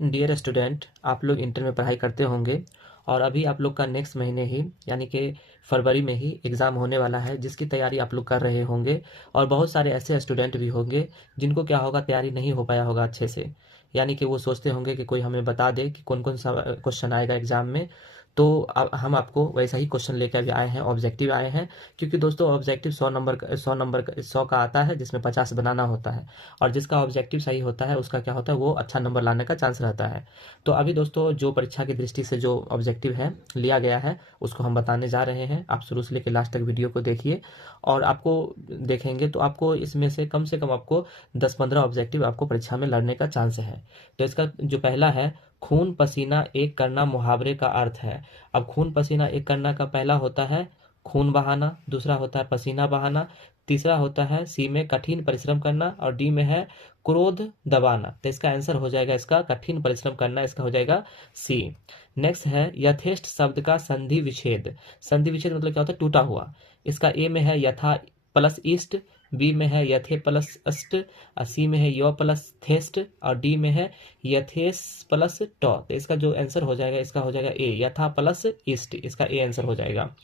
Dear student, आप लोग inter में पढ़ाई करते होंगे और अभी आप लोग का नेक्स्ट महीने ही यानी कि फरवरी में ही एग्ज़ाम होने वाला है, जिसकी तैयारी आप लोग कर रहे होंगे। और बहुत सारे ऐसे स्टूडेंट भी होंगे जिनको क्या होगा, तैयारी नहीं हो पाया होगा अच्छे से। यानी कि वो सोचते होंगे कि कोई हमें बता दे कि कौन कौन सा क्वेश्चन आएगा एग्ज़ाम में। तो हम आपको वैसा ही क्वेश्चन लेकर भी आए हैं, ऑब्जेक्टिव आए हैं। क्योंकि दोस्तों ऑब्जेक्टिव 100 का आता है, जिसमें 50 बनाना होता है। और जिसका ऑब्जेक्टिव सही होता है उसका क्या होता है, वो अच्छा नंबर लाने का चांस रहता है। तो अभी दोस्तों जो परीक्षा की दृष्टि से जो ऑब्जेक्टिव है लिया गया है, उसको हम बताने जा रहे हैं। आप शुरू से लेकर लास्ट तक वीडियो को देखिए और आपको देखेंगे तो आपको इसमें से कम आपको 10-15 ऑब्जेक्टिव आपको परीक्षा में लड़ने का चांस है। तो इसका जो पहला है, खून पसीना एक करना मुहावरे का अर्थ है। अब खून पसीना एक करना का पहला होता है खून बहाना, दूसरा होता है पसीना बहाना, तीसरा होता है सी में कठिन परिश्रम करना और डी में है क्रोध दबाना। तो इसका आंसर हो जाएगा इसका कठिन परिश्रम करना, इसका हो जाएगा सी। नेक्स्ट है यथेष्ट शब्द का संधि विच्छेद। संधि विच्छेद मतलब क्या होता है, टूटा हुआ। इसका ए में है यथा प्लस ईस्ट, बी में है यथे प्लस अष्ट, और सी में है यो प्लस थेस्ट और डी में है यथेस प्लस टॉ। तो इसका जो आंसर हो जाएगा इसका हो जाएगा ए, यथा प्लस ईस्ट, इसका ए आंसर हो जाएगा।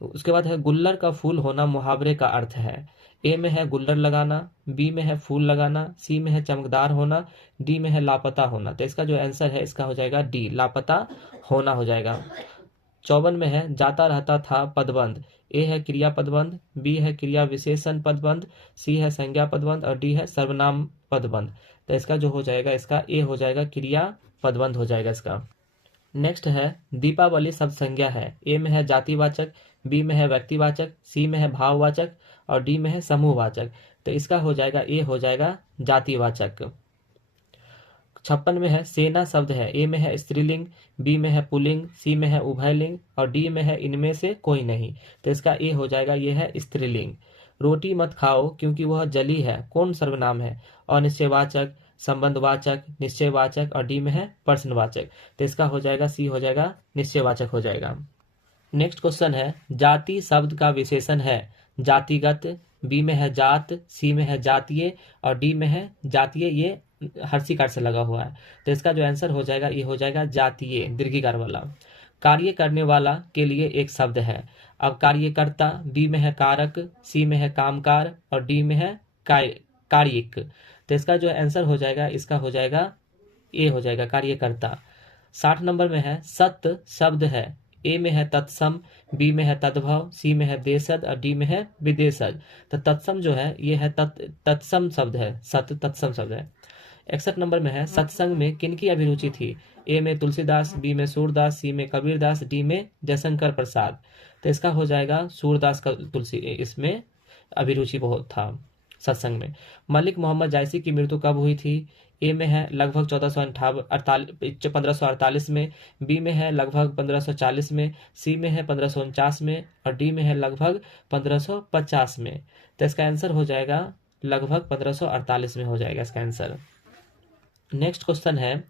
उसके बाद है गुल्लर का फूल होना मुहावरे का अर्थ है। ए में है गुल्लर लगाना, बी में है फूल लगाना, सी में है चमकदार होना, डी में है लापता होना। तो इसका जो आंसर है इसका हो जाएगा डी, लापता होना हो जाएगा। 54 में है जाता रहता था पदबंध। ए है क्रिया पदबंध, बी है क्रिया विशेषण पदबंध, सी है संज्ञा पदबंध और डी है सर्वनाम पदबंध। तो इसका जो हो जाएगा इसका ए हो जाएगा, क्रिया पदबंध हो जाएगा इसका। नेक्स्ट है दीपावली शब्द संज्ञा है। ए में है जातिवाचक, बी में है व्यक्तिवाचक, सी में है भाववाचक और डी में है समूहवाचक। तो इसका हो जाएगा ए हो जाएगा जातिवाचक। 56 में है सेना शब्द है। ए में है स्त्रीलिंग, बी में है पुल्लिंग, सी में है उभयलिंग और डी में है इनमें से कोई नहीं। तो इसका ए हो जाएगा, ये है स्त्रीलिंग। रोटी मत खाओ क्योंकि वह जली है, कौन सर्वनाम है? अनिश्चयवाचक, संबंधवाचक, निश्चयवाचक और डी में है प्रश्नवाचक। तो इसका हो जाएगा सी हो जाएगा, निश्चयवाचक हो जाएगा। नेक्स्ट क्वेश्चन है जाति शब्द का विशेषण है जातिगत, बी में है जात, सी में है जातीय और डी में है जातीय। ये हर्षिकार से लगा हुआ है। तो इसका जो आंसर हो जाएगा ये हो जाएगा जातीय, दीर्घिकार वाला। कार्य करने वाला के लिए एक शब्द है। अब कार्यकर्ता, बी में है कारक, सी में है कामकार और डी में है कायिक। तो इसका जो आंसर हो जाएगा इसका हो जाएगा ए हो जाएगा, कार्यकर्ता। 60 नंबर में है सत्य शब्द है। ए में है तत्सम, बी में है तद्भव, सी में है देशज और डी में है विदेशज। तो तत्सम जो है ये है तत्सम शब्द है, सत्य तत्सम शब्द है। 61 नंबर में है सत्संग में किनकी अभिरुचि थी। ए में तुलसीदास, बी में सूरदास, सी में कबीरदास, डी में जयशंकर प्रसाद। तो इसका हो जाएगा सूरदास का तुलसी, इसमें अभिरुचि बहुत था सत्संग में। मलिक मोहम्मद जायसी की मृत्यु कब हुई थी। ए में है लगभग 1548 में, बी में है लगभग 1540 में, सी में है 1549 में और डी में है लगभग 1550 में। तो इसका आंसर हो जाएगा लगभग 1548 में हो जाएगा इसका आंसर। नेक्स्ट क्वेश्चन है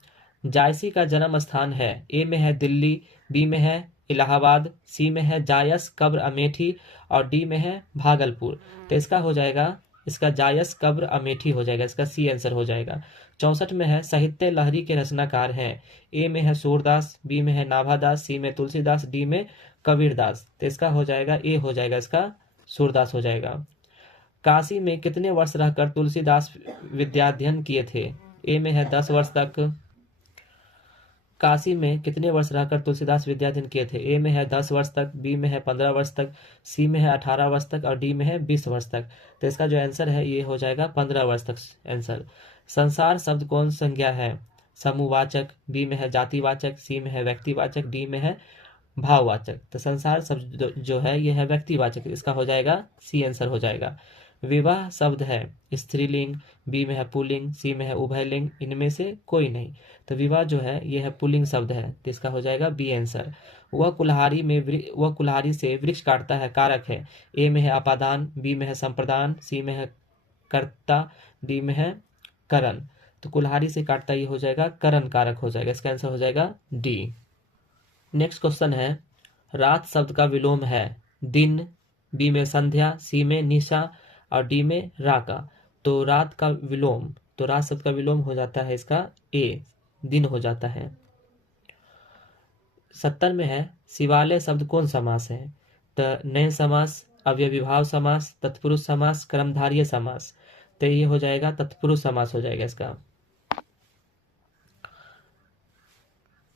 जायसी का जन्म स्थान है। ए में है दिल्ली, बी में है इलाहाबाद, सी में है जायस कब्र अमेठी और डी में है भागलपुर। तो इसका हो जाएगा इसका जायस कब्र अमेठी हो जाएगा, इसका सी आंसर हो जाएगा। 64 में है साहित्य लहरी के रचनाकार हैं। ए में है सूरदास, बी में है नाभादास, सी में तुलसीदास, डी में कबीरदास। तो इसका हो जाएगा ए हो जाएगा, इसका सूरदास हो जाएगा। काशी में कितने वर्ष रहकर तुलसीदास विद्याध्ययन किए थे। ए में है 10 वर्ष तक। काशी में कितने वर्ष रहकर तुलसीदास विद्याध्ययन किए थे। ए में है 10 वर्ष तक, बी में है 15 वर्ष तक, सी में है 18 वर्ष तक और डी में है 20 वर्ष तक। तो इसका जो आंसर है ये हो जाएगा 15 वर्ष तक आंसर। संसार शब्द कौन संज्ञा है। समूहवाचक, बी में है जातिवाचक, सी में है व्यक्तिवाचक, डी में है भाववाचक। तो संसार शब्द जो है ये है व्यक्तिवाचक, इसका हो जाएगा सी आंसर हो जाएगा। विवाह शब्द है स्त्रीलिंग, बी में है पुल्लिंग, सी में है उभयलिंग, इनमें से कोई नहीं। तो विवाह जो है ये है पुल्लिंग शब्द है, तो इसका हो जाएगा बी आंसर। वह कुल्हाड़ी से वृक्ष काटता है कारक है। ए में है अपादान, बी में है संप्रदान, सी में है कर्ता, डी में है करण। तो कुल्हाड़ी से काटता ये हो जाएगा करण कारक हो जाएगा, इसका आंसर हो जाएगा डी। नेक्स्ट क्वेश्चन है रात शब्द का विलोम है दिन, बी में संध्या, सी में निशा और डी में राका। तो रात का विलोम, तो रात शब्द का विलोम हो जाता है इसका ए, दिन हो जाता है। 70 में है शिवालय शब्द कौन समास है? तो नयन समास, अव्ययीभाव समास, तत्पुरुष समास, कर्मधारय समास। तो ये हो जाएगा तत्पुरुष समास हो जाएगा इसका।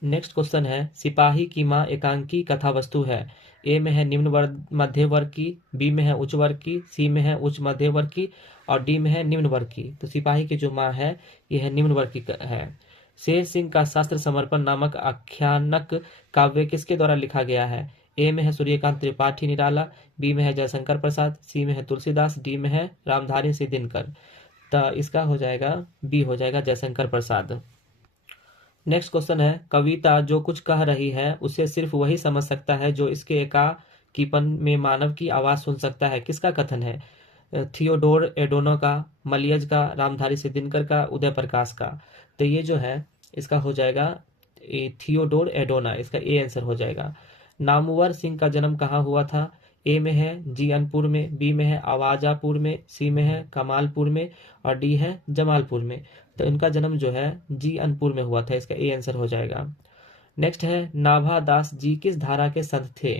नेक्स्ट क्वेश्चन है सिपाही की माँ एकांकी कथा वस्तु है। ए में है निम्न वर्ग मध्य वर्ग की, बी में है उच्च वर्ग की, सी में है उच्च मध्य वर्ग की और डी में है निम्न वर्ग की। तो सिपाही की जो माँ है ये है निम्न वर्ग की है। शेर सिंह का शास्त्र समर्पण नामक आख्यानक काव्य किसके द्वारा लिखा गया है? ए में है सूर्यकांत त्रिपाठी निराला, बी में है जयशंकर प्रसाद, सी में है तुलसीदास, डी में है रामधारी सिंह दिनकर। तो इसका हो जाएगा बी हो जाएगा जयशंकर प्रसाद। नेक्स्ट क्वेश्चन है कविता जो कुछ कह रही है उसे सिर्फ वही समझ सकता है जो इसके एकाकीपन में मानव की आवाज सुन सकता है। किसका कथन है? थियोडोर एडोनो का, मलियज का, रामधारी सिंह दिनकर का, उदय प्रकाश का। तो ये जो है इसका हो जाएगा थियोडोर एडोना, इसका ए आंसर हो जाएगा। नामवर सिंह का जन्म कहाँ हुआ था? ए में है जीअनपुर में, बी में है आवाजापुर में, सी में है कमालपुर में और डी है जमालपुर में। तो इनका जन्म जो है जीअनपुर में हुआ था, इसका ए आंसर हो जाएगा। नेक्स्ट है नाभा दास जी किस धारा के संत थे?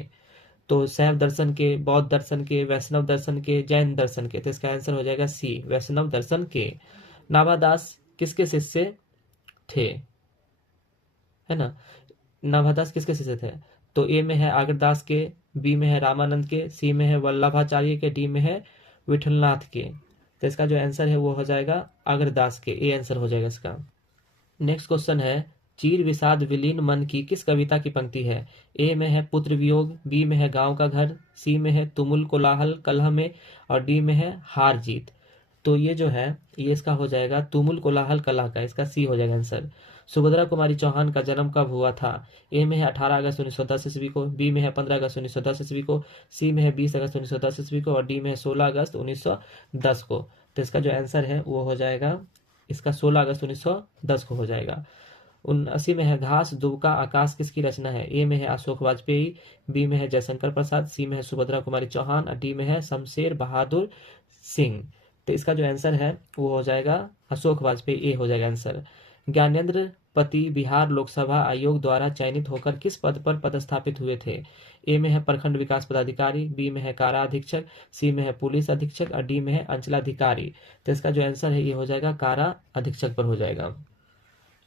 तो शैव दर्शन के, बौद्ध दर्शन के, वैष्णव दर्शन के, जैन दर्शन के। तो इसका आंसर हो जाएगा सी वैष्णव दर्शन के। नाभा दास किसके शिष्य थे? है ना, नाभा दास किसके शिष्य थे? तो ए में है अग्रदास के, बी में है रामानंद के, सी में है वल्लभाचार्य के, डी में है विठलनाथ के। तो इसका जो आंसर है वो हो जाएगा अग्रदास के, ए आंसर हो जाएगा इसका। नेक्स्ट क्वेश्चन है चीर विषाद विलीन मन की किस कविता की पंक्ति है? ए में है पुत्र वियोग, बी में है गांव का घर, सी में है तुमुल कोलाहल कलह में और डी में है हार जीत। तो ये जो है ये इसका हो जाएगा तुमुल कोलाहल कलह का, इसका सी हो जाएगा आंसर। सुभद्रा कुमारी चौहान का जन्म कब हुआ था? ए में है 18 अगस्त 1910 ईस्वी को, बी में है 15 अगस्त 1910 ईस्वी को, सी में है 20 अगस्त 1910 ईस्वी को और डी में है 16 अगस्त 1910 को। तो इसका जो आंसर है वो हो जाएगा इसका 16 अगस्त 1910 को हो जाएगा। 79 में है घास दुबका आकाश किसकी रचना है? ए में है अशोक वाजपेयी, बी में है जयशंकर प्रसाद, सी में है सुभद्रा कुमारी चौहान और डी में है शमशेर बहादुर सिंह। तो इसका जो आंसर है वो हो जाएगा अशोक वाजपेयी, ए हो जाएगा आंसर। ज्ञानेंद्र पति बिहार लोकसभा आयोग द्वारा चयनित होकर किस पद पर पदस्थापित हुए थे? ए में है प्रखंड विकास पदाधिकारी, बी में है कारा अधीक्षक, सी में है पुलिस अधीक्षक और डी में है अंचलाधिकारी। तो इसका जो आंसर है ये हो जाएगा कारा अधीक्षक पर हो जाएगा।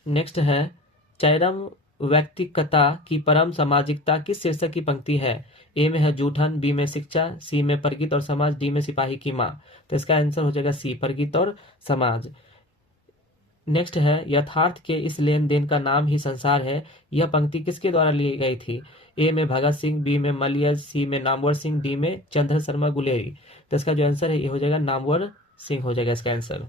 नेक्स्ट है चरम व्यक्तिकता की परम सामाजिकता किस शीर्षक की पंक्ति है? ए में है जूठन, बी में शिक्षा, सी में परगित और समाज, डी में सिपाही की माँ। तो इसका आंसर हो जाएगा सी परगित और समाज। नेक्स्ट है यथार्थ के इस लेन देन का नाम ही संसार है, यह पंक्ति किसके द्वारा ली गई थी? ए में भगत सिंह, बी में मलियज, सी में नामवर सिंह, डी में चंद्र शर्मा गुलेरी। तो इसका जो आंसर है ये हो जाएगा नामवर सिंह हो जाएगा इसका आंसर।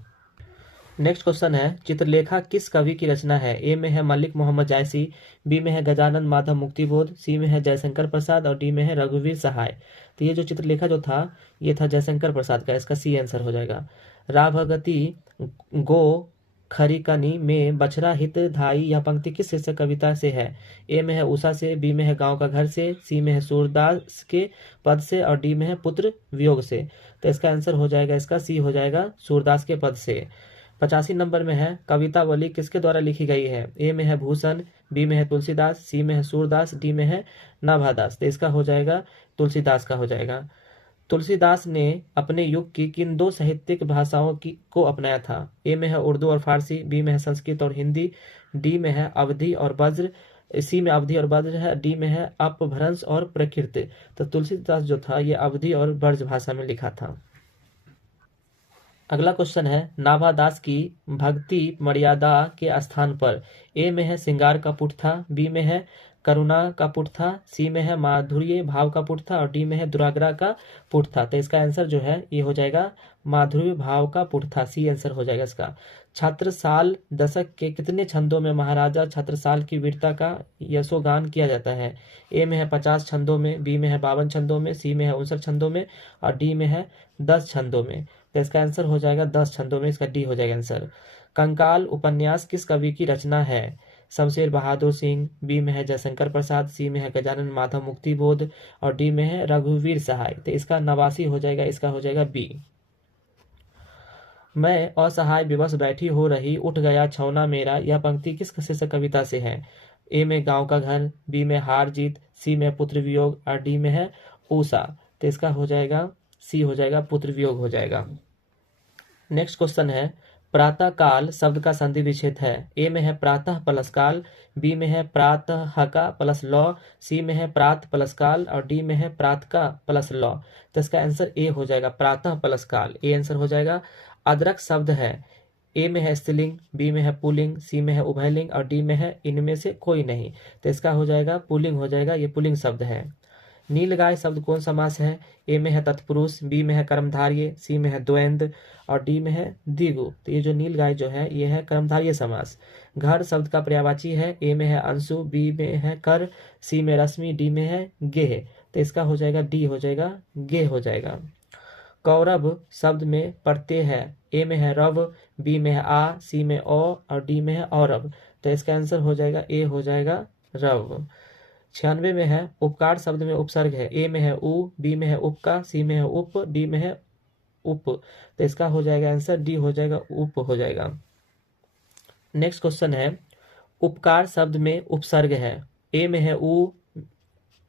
नेक्स्ट क्वेश्चन है चित्रलेखा किस कवि की रचना है? ए में है मलिक मोहम्मद जायसी, बी में है गजानन माधव मुक्तिबोध, सी में है जयशंकर प्रसाद और डी में है रघुवीर सहाय। तो ये जो चित्रलेखा जो था ये था जयशंकर प्रसाद का, इसका सी आंसर हो जाएगा। राभगति गो खरिकनी में बछरा हित धाई यह पंक्ति किस शीर्षक कविता से है? ए में है उषा से, बी में है गांव का घर से, सी में है सूरदास के पद से और डी में है पुत्र वियोग से। तो इसका आंसर हो जाएगा इसका सी हो जाएगा सूरदास के पद से। 85 नंबर में है कवितावली किसके द्वारा लिखी गई है? ए में है भूषण, बी में है तुलसीदास, सी में है सूरदास, डी में है नाभादास। तो इसका हो जाएगा तुलसीदास का हो जाएगा। तुलसीदास ने अपने युग की किन दो साहित्यिक भाषाओं को अपनाया था? ए में है उर्दू और फारसी, बी में है संस्कृत और हिंदी, डी में है अवधी और वज्र, सी में अवधी और वज्र है, डी में है अपभ्रंश और प्रकृत। तो तुलसीदास जो था ये अवधी और ब्रज भाषा में लिखा था। अगला क्वेश्चन है नाभादास की भक्ति मर्यादा के स्थान पर ए में है श्रृंगार का पुट था, बी में है करुणा का पुट था, सी में है माधुर्य भाव का पुट था और डी में है दुराग्रह का पुट था। तो इसका आंसर जो है ये हो जाएगा माधुर्य भाव का पुट था, सी आंसर हो जाएगा इसका। छत्रसाल दशक के कितने छंदों में महाराजा छत्रसाल की वीरता का यशोगान किया जाता है? ए में है 50 छंदों में, बी में है 52 छंदों में, सी में है 59 छंदों में और डी में है 10 छंदों में। तो इसका आंसर हो जाएगा 10 छंदों में, इसका डी हो जाएगा आंसर। कंकाल उपन्यास किस कवि की रचना है? शमशेर बहादुर सिंह, बी में है जयशंकर प्रसाद, सी में है गजानन माधव मुक्तिबोध और डी में है रघुवीर सहाय। तो इसका नवासी हो जाएगा, इसका हो जाएगा बी। मैं असहाय विवश बैठी हो रही, उठ गया छौना मेरा। यह पंक्ति किस शीर्षक कविता से है? ए में गांव का घर, बी में हार जीत, सी में पुत्र वियोग और डी में है उषा। तो इसका हो जाएगा सी हो जाएगा, पुत्र वियोग हो जाएगा। नेक्स्ट क्वेश्चन है, प्रातः काल शब्द का संधि विच्छेद है। ए में है प्रातः प्लस काल, बी में है प्रातः का प्लस लौ, सी में है प्रात प्लस काल और डी में है प्रात का प्लस लौ। तो इसका आंसर ए हो जाएगा, प्रातः प्लस काल। ए आंसर हो जाएगा। अदरक शब्द है। ए में है स्त्रीलिंग, बी में है पुल्लिंग, सी में है उभयलिंग और डी में है इनमें से कोई नहीं। तो इसका हो जाएगा पुल्लिंग हो जाएगा, ये पुल्लिंग शब्द है। नीलगाय शब्द कौन समास है? ए में है तत्पुरुष, बी में है कर्मधारय, सी में है द्वंद्व और डी में है द्विगु। तो ये जो नीलगाय जो है ये है कर्मधारय समास। घर शब्द का पर्यायवाची है। ए में है अंशु, बी में है कर, सी में रश्मि, डी में है गेह। तो इसका हो जाएगा डी हो जाएगा, गेह हो जाएगा। कौरव शब्द में प्रत्यय है। ए में है रव, बी में है आ, सी में ओ और डी में है औरव। तो इसका आंसर हो जाएगा ए हो जाएगा, रव। 96 में है उपकार शब्द में उपसर्ग है। ए में है उ, बी में है उपका, सी में है उप, डी में है उप। तो इसका हो जाएगा आंसर डी हो जाएगा, उप हो जाएगा। नेक्स्ट क्वेश्चन है, उपकार शब्द में उपसर्ग है। ए में है उ,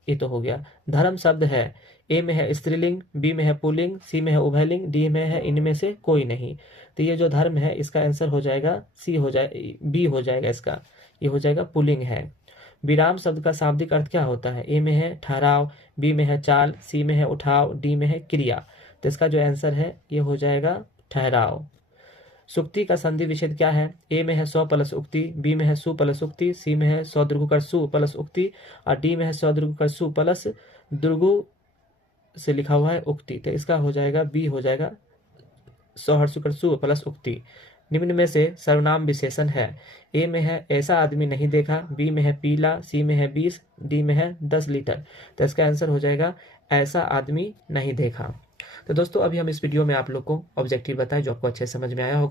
ये तो हो गया। धर्म शब्द है। ए में है स्त्रीलिंग, बी में है पुल्लिंग, सी में है उभयलिंग, डी में है इनमें से कोई नहीं। तो ये जो धर्म है इसका आंसर हो जाएगा सी हो जाए, बी हो जाएगा इसका, ये हो जाएगा पुल्लिंग है। विराम शब्द का शाब्दिक अर्थ क्या होता है? ए में है ठहराव, बी में है चाल, सी में है उठाव, डी में है क्रिया। तो इसका जो आंसर है ये हो जाएगा ठहराव। सुक्ति का संधि विच्छेद क्या है? ए में है सौ प्लस उक्ति, बी में है सु प्लस उक्ति, सी में है सौ दीर्घ सु प्लस उक्ति और डी में है सौ दीर्घ सु प्लस दीर्घ से लिखा हुआ है उक्ति। तो इसका हो जाएगा बी हो जाएगा, सौ हर्षुकर सु प्लस उक्ति। निम्न में से सर्वनाम विशेषण है। ए में है ऐसा आदमी नहीं देखा, बी में है पीला, सी में है 20, डी में है 10 लीटर। तो इसका आंसर हो जाएगा ऐसा आदमी नहीं देखा। तो दोस्तों अभी हम इस वीडियो में आप लोग को ऑब्जेक्टिव बताएं जो आपको अच्छे समझ में आया होगा।